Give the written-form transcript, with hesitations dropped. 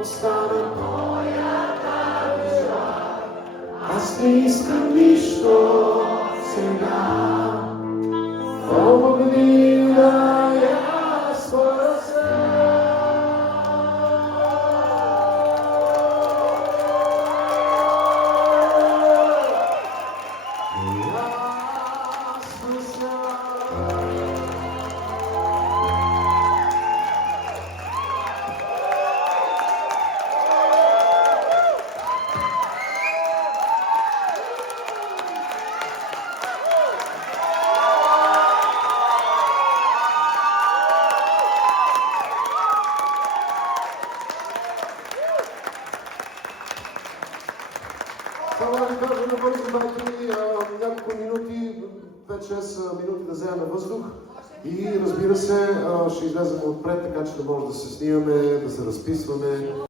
остана твоята душа. Аз не искам нищо сега. Помогни да я спася. Само да ви кажа набързо, дайте ми няколко минути, 5-6 минути да вземем въздух и разбира се ще излезем отпред, така че да може да се снимаме, да се разписваме.